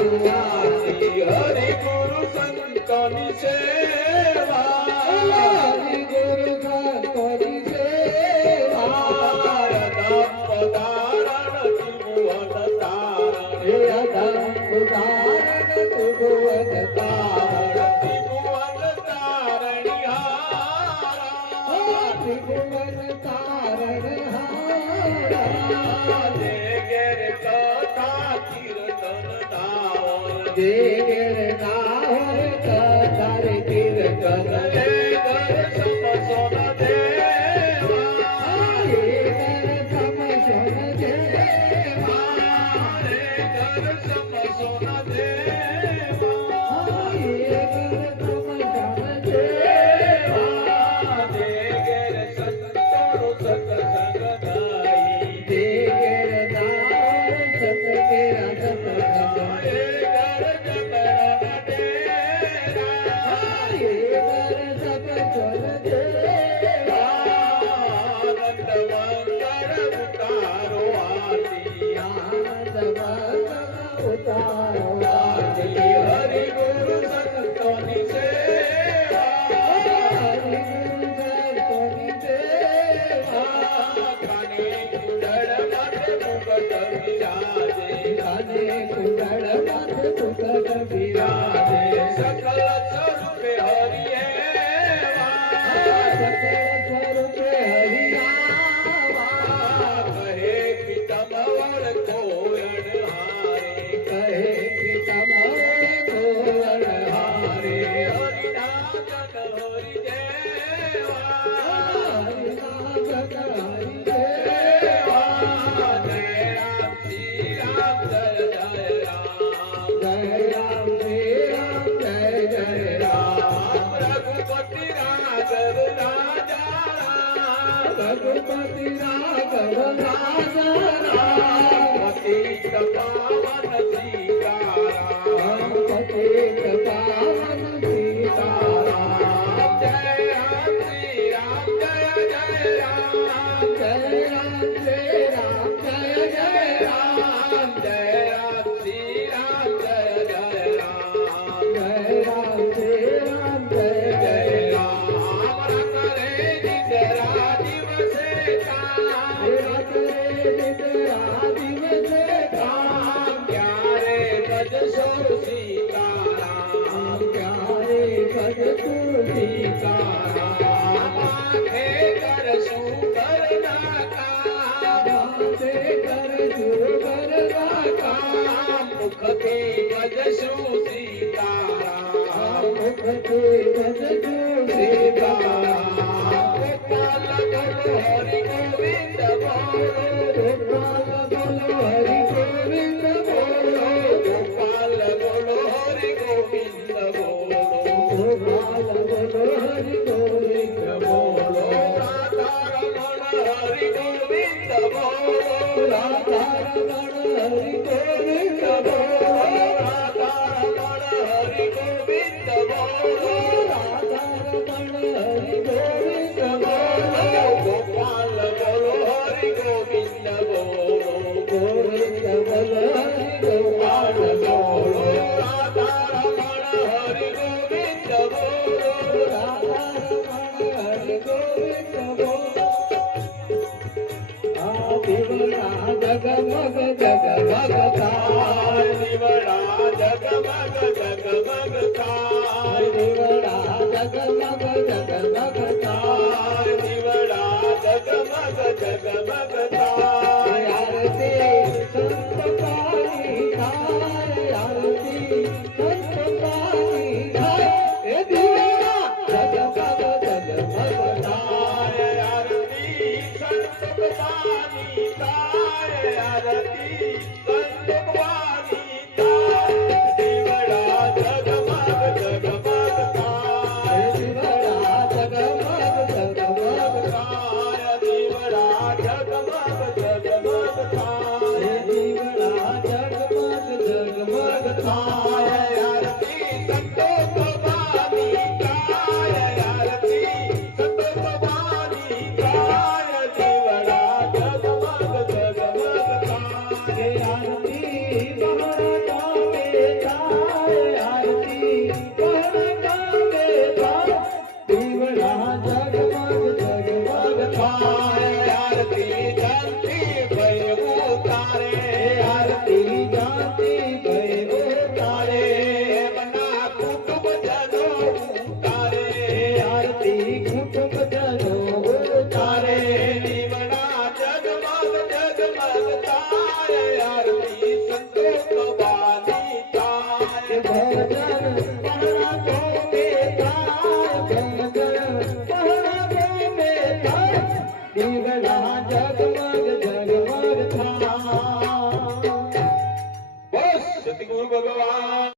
आरती हरि गुरु संतों सेवा हरि गुरु संतों सेवा पदारण त्रिभुवन तारण उदाहरण त्रिभुवन तारण त्रिभुवन तारणिहारा त्रिभुवन तारणहारा जय गिर कथा कीर्तन धावन जय गिर नाहर कथा कीर्तन जय कर सम सोन देवा जय कर सम सोन देवा जय कर सम सोन देवा जय कर सम सोन देवा जय गिर संतों सत्संग गाई जय गिर नाम सत तेरा सत्संग जय कर जगरण तेरा जय कर सब चल देवा आनंद मंगल उतारो आरती आनंद मंगल उतारो आरती हरि गुरु संतों सेवा हरि गुरु संतों सेवा खाने कुंडल मत मुकुट विराजे खाने कुंडल मत मुकुट विराजे सकल स्वरूप हरि सकल स्वरूप हरि कहे प्रीतम वर कोरण हारे कहे प्रीतम वर कोरण हारे हरि नाम हरि देवा हरि नाम हरि देवा जय राम श्री राम जय जय राम जय राम श्री राम जय जय राम रघुपति राघव राजा राम रघुपति राघव राजा राम पतित पावन सीताराम पतित पावन सीताराम जय राम श्री राम जय जय राम जय राम श्री राम जय जय राम जय राम श्री राम जय जय राम जय राम श्री राम जय जय राम रख रे निद्रा दिवसे काम रख रे निद्रा दिवसे काम प्यारे भज सो सीताराम प्यारे भज सो सीताराम माथे कर सुकर नाका माथे कर सुकर नाका मुख पे भज सो सीताराम मुख पे भज सो सीताराम गोपाल बोलो हरि गोविंद बोलो गोपाल बोलो हरि गोविंद बोलो गोपाल बोलो हरि गोविंद बोलो गोपाल बोलो हरि गोविंद बोलो राधा रमण हरि गोविंद बोलो राधा रमण हरि गोविंद बोलो राधा रमण हरि गोविंद बोलो राधा रमण हरि गोविंद बोलो गोपाल बोलो हरि गोविंद बोलो गोविंद बोलो हरि गोपाल बोलो राधा रमण हरि गोविंद बोलो राधा रमण हरि गोविंद बोलो दिवड़ा जगमग जगमग थाय दिवड़ा जगमग जगमग थाय दिवड़ा जगमग जगमग थाय दिवड़ा जगमग जगमग थाय आरती संत पानी थाय आरती संत पानी थाय ए दिवड़ा जगमग जगमग थाय आरती संत पानी थाय आरती संत पानी थाय दिवड़ा जगमग जगमग थाय दिवड़ा जगमग जगमग थाय दिवड़ा जगमग દીવડા જગમગ જગમગ થાય